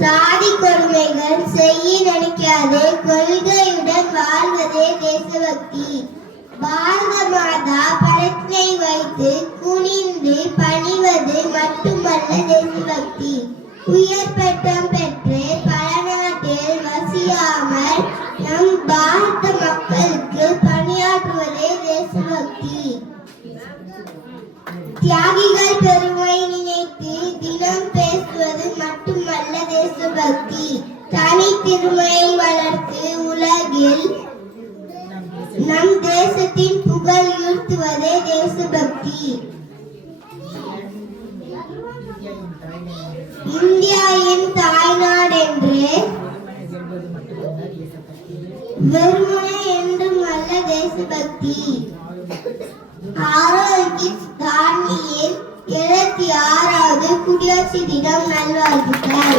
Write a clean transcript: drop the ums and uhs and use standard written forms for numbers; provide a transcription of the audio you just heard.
சாதி கொடுமைகள் செய்ய நினைக்காதே, கொள்கையுடன் வாழ்வதே தேசபக்தி. பாரத மாதா படத்தினை வைத்து குனிந்து பணிவது மட்டுமல்ல தேசபக்தி. உயர் பட்டம் பெற்று பல நாட்டில் வசியாமல் நம் பாரத மக்களுக்கு பணியாற்றுவதே தேசபக்தி. தியாகிகள் பெருமை நினைத்து தினம் பேசுவது மட்டுமல்ல தேசபக்தி. தனி திறமையை வளர்த்து உலகில் நம் தேசத்தின் புகழ் உயர்த்துவதே தேசபக்தி. இந்தியாவின் தாய்நாடென்று வெறுமனே என்றும் அல்ல தேசபக்தி.